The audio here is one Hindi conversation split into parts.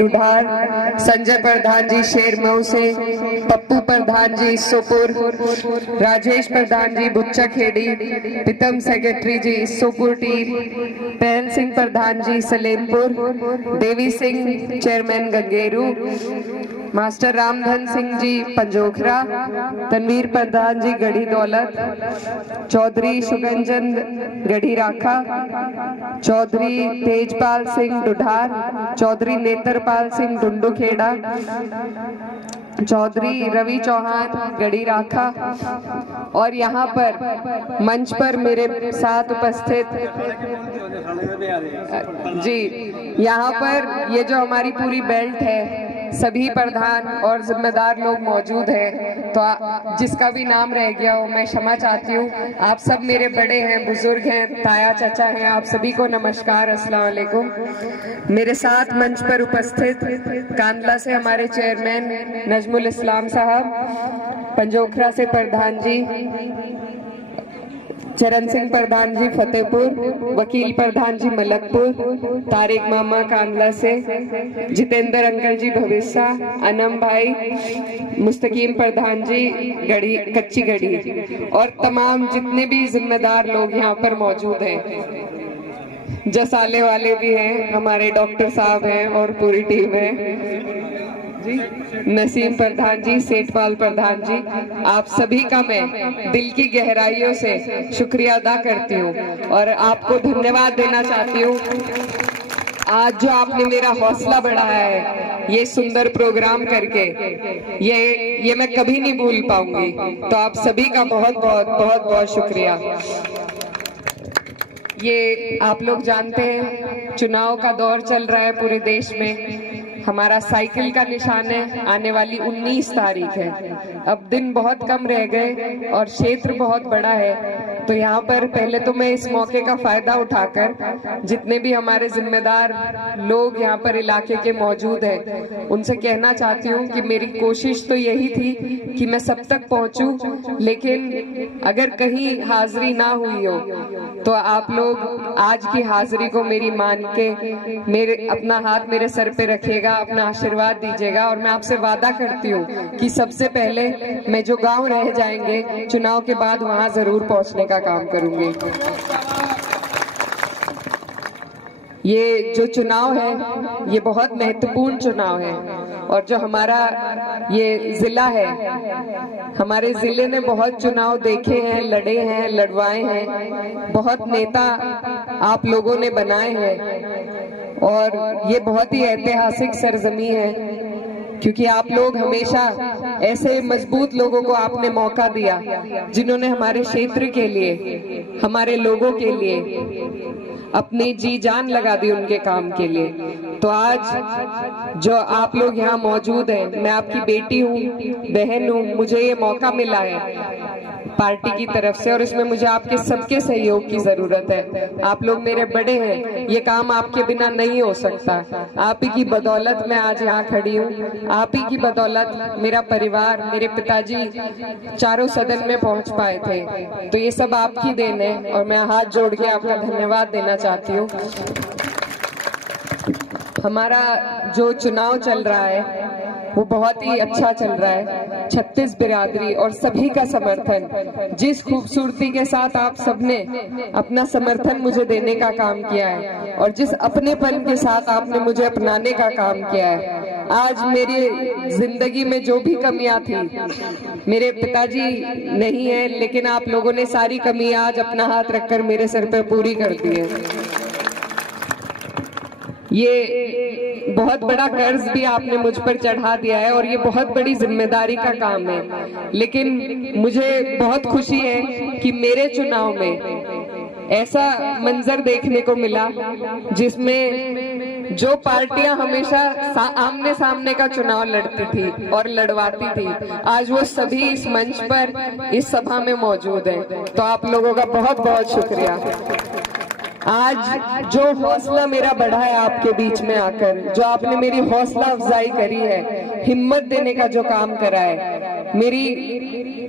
ढुढार, संजय प्रधान जी शेरमऊ से, पप्पू प्रधान जी इसोपुर, राजेश प्रधान जी बुच्चा खेड़ी, प्रीतम सेक्रेटरी जी इसोपुर टीर, पहल सिंह प्रधान जी सलेमपुर, देवी सिंह चेयरमैन गंगेरू, मास्टर रामधन सिंह जी पंजोखरा, तनवीर प्रधान जी गढ़ी दौलत, चौधरी सुगंजन गढ़ी राखा, चौधरी तेजपाल सिंह ढुढार, चौधरी नेत्रपाल सिंह डुंडुखेड़ा, चौधरी रवि चौहान गढ़ी राखा। और यहाँ पर मंच पर मेरे साथ उपस्थित जी, यहाँ पर ये जो हमारी पूरी बेल्ट है, सभी प्रधान और जिम्मेदार लोग मौजूद हैं, तो जिसका भी नाम रह गया हो मैं क्षमा चाहती हूँ। आप सब मेरे बड़े हैं, बुजुर्ग हैं, ताया चाचा हैं, आप सभी को नमस्कार, अस्सलाम वालेकुम। मेरे साथ मंच पर उपस्थित कांदला से हमारे चेयरमैन नजमुल इस्लाम साहब, पंजोखरा से प्रधान जी चरण सिंह प्रधान जी फतेहपुर, वकील प्रधान जी मलकपुर, तारिक मामा कांदला से, जितेंद्र अंकल जी भविष्या, अनम भाई, मुस्तकीम प्रधान जी गढ़ी कच्ची गढ़ी, और तमाम जितने भी जिम्मेदार लोग यहाँ पर मौजूद हैं। जसाले वाले भी हैं, हमारे डॉक्टर साहब हैं और पूरी टीम है जी, नसीम प्रधान जी, सेठपाल प्रधान जी, आप सभी का मैं दिल की गहराइयों से शुक्रिया अदा करती हूँ और आपको धन्यवाद देना चाहती हूँ। आज जो आपने मेरा हौसला बढ़ाया है ये सुंदर प्रोग्राम करके, ये मैं कभी नहीं भूल पाऊंगी, तो आप सभी का बहुत बहुत बहुत बहुत शुक्रिया। ये आप लोग जानते हैं चुनाव का दौर चल रहा है पूरे देश में, हमारा साइकिल का निशान है, आने वाली 19 तारीख है। अब दिन बहुत कम रह गए और क्षेत्र बहुत बड़ा है, तो यहाँ पर पहले तो मैं इस मौके का फायदा उठाकर जितने भी हमारे जिम्मेदार लोग यहाँ पर इलाके के मौजूद हैं उनसे कहना चाहती हूँ कि मेरी कोशिश तो यही थी कि मैं सब तक पहुँचूं, लेकिन अगर कहीं हाजिरी ना हुई हो तो आप लोग आज की हाजिरी को मेरी मान के मेरे अपना हाथ मेरे सर पे रखिएगा, अपना आशीर्वाद दीजिएगा। और मैं आपसे वादा करती हूँ कि सबसे पहले मैं जो गांव रह जाएंगे चुनाव के बाद वहां जरूर पहुंचने का काम करूंगी। ये जो चुनाव है ये बहुत महत्वपूर्ण चुनाव है, और जो हमारा ये जिला है, हमारे जिले ने बहुत चुनाव देखे हैं, लड़े हैं, लड़वाए हैं, बहुत नेता आप लोगों ने बनाए हैं, और ये बहुत ही ऐतिहासिक सरजमी है क्योंकि आप लोग हमेशा ऐसे मजबूत लोगों को आपने मौका दिया जिन्होंने हमारे क्षेत्र के लिए, हमारे लोगों के लिए अपनी जी जान लगा दी उनके काम के लिए। तो आज जो आप लोग यहाँ मौजूद हैं, मैं आपकी बेटी हूँ, बहन हूँ, मुझे ये मौका मिला है पार्टी की तरफ से और इसमें मुझे आपके सबके सहयोग की जरूरत है। आप लोग मेरे बड़े हैं, ये काम आपके बिना नहीं हो सकता। आप ही की बदौलत मैं आज यहाँ खड़ी हूँ, आप ही की बदौलत मेरा परिवार, मेरे पिताजी चारों सदन में पहुँच पाए थे, तो ये सब आपकी देन है और मैं हाथ जोड़ के आपका धन्यवाद देना चाहती हूँ। हमारा जो चुनाव चल रहा है वो बहुत ही अच्छा चल रहा है। 36 बिरादरी और सभी का समर्थन, जिस खूबसूरती के साथ आप सबने अपना समर्थन मुझे देने का काम किया है और जिस अपनेपन के साथ आपने मुझे अपनाने का काम किया है, आज मेरी जिंदगी में जो भी कमियां थी, मेरे पिताजी नहीं है लेकिन आप लोगों ने सारी कमी आज अपना हाथ रखकर मेरे सर पर पूरी कर दी है। ये बहुत बड़ा कर्ज भी आपने मुझ पर चढ़ा दिया है और ये बहुत बड़ी जिम्मेदारी का काम है, लेकिन मुझे बहुत खुशी है कि मेरे चुनाव में ऐसा मंजर देखने को मिला जिसमें जो पार्टियां हमेशा आमने सामने का चुनाव लड़ती थी और लड़वाती थी, आज वो सभी इस मंच पर इस सभा में मौजूद हैं। तो आप लोगों का बहुत बहुत शुक्रिया। आज जो हौसला मेरा बढ़ा है आपके बीच में आकर, जो आपने मेरी हौसला अफजाई करी है, हिम्मत देने का जो काम करा है,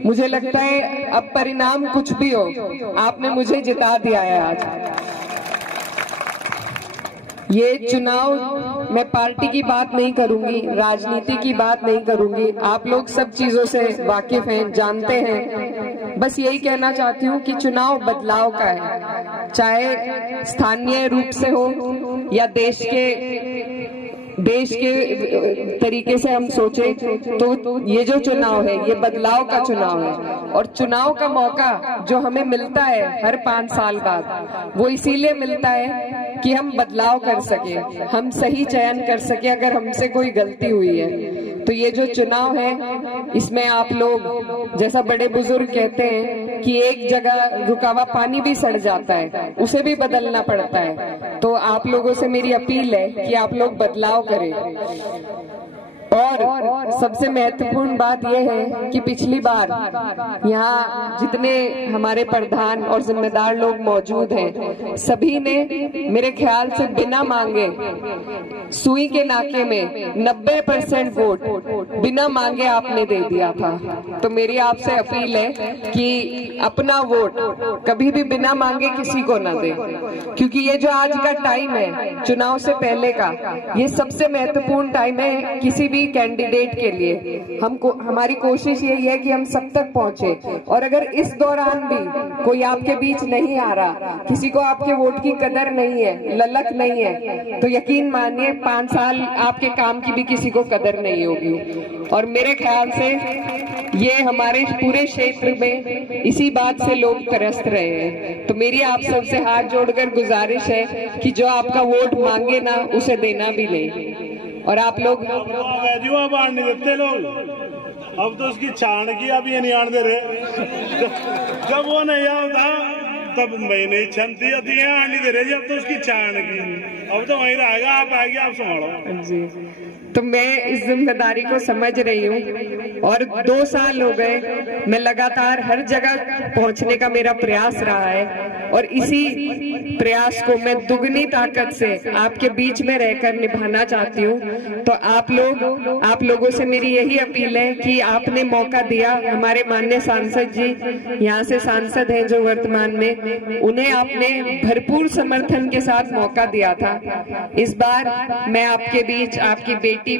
मुझे लगता है अब परिणाम कुछ भी हो, आपने मुझे जिता दिया है आज। ये चुनाव मैं पार्टी की बात नहीं करूंगी, राजनीति की बात नहीं करूंगी। आप लोग सब चीजों से वाकिफ हैं, जानते हैं। बस यही कहना चाहती हूँ कि चुनाव बदलाव का है, चाहे स्थानीय रूप से हो या देश के तरीके से हम सोचे तो ये जो चुनाव है ये बदलाव का चुनाव है। और चुनाव का मौका जो हमें मिलता है हर 5 साल बाद, वो इसीलिए मिलता है कि हम बदलाव कर सके, हम सही चयन कर सके अगर हमसे कोई गलती हुई है। तो ये जो चुनाव है इसमें आप लोग, जैसा बड़े बुजुर्ग कहते हैं कि एक जगह रुका हुआ पानी भी सड़ जाता है, उसे भी बदलना पड़ता है। तो आप लोगों से मेरी अपील है कि आप लोग बदलाव करें। और सबसे महत्वपूर्ण बात यह है कि पिछली बार यहाँ जितने हमारे प्रधान और जिम्मेदार लोग मौजूद हैं, सभी ने मेरे ख्याल से बिना मांगे सुई के नाके में 90% वोट बिना मांगे आपने दे दिया था। तो मेरी आपसे अपील है कि अपना वोट कभी भी बिना मांगे किसी को ना दे, क्योंकि ये जो आज का टाइम है चुनाव से पहले का, ये सबसे महत्वपूर्ण टाइम है किसी भी कैंडिडेट के लिए। हमारी कोशिश यही है कि हम सब तक पहुंचे। और अगर इस दौरान भी कोई आपके बीच नहीं आ रहा, किसी को आपके वोट की कदर नहीं है, ललक नहीं है, तो यकीन मानिए 5 साल आपके काम की भी किसी को कदर नहीं होगी। और मेरे ख्याल से ये हमारे पूरे क्षेत्र में इसी बात से लोग त्रस्त रहे हैं। तो मेरी आप सबसे हाथ जोड़कर गुजारिश है कि जो आपका वोट मांगे ना उसे देना भी नहीं। और आप लोग बांट नहीं देते लोग, अब तो उसकी छाण की अब ये नहीं आने दे रहे। जब वो नहीं आता तब मैंने क्षमती आती है, आने नहीं दे रहे जी, अब तो उसकी छाण की, अब तो वहीं रहेगा, आप आएगी आप संभालो जी। तो मैं इस जिम्मेदारी को समझ रही हूँ और 2 साल हो गए मैं लगातार हर जगह पहुंचने का मेरा प्रयास रहा है। और इसी प्रयास को मैं दुगनी ताकत से आपके बीच में रहकर निभाना चाहती हूँ। तो आप लोगों से मेरी यही अपील है कि आपने मौका दिया, हमारे माननीय सांसद जी यहाँ से सांसद हैं जो वर्तमान में, उन्हें आपने भरपूर समर्थन के साथ मौका दिया था। इस बार मैं आपके बीच आपकी बेटी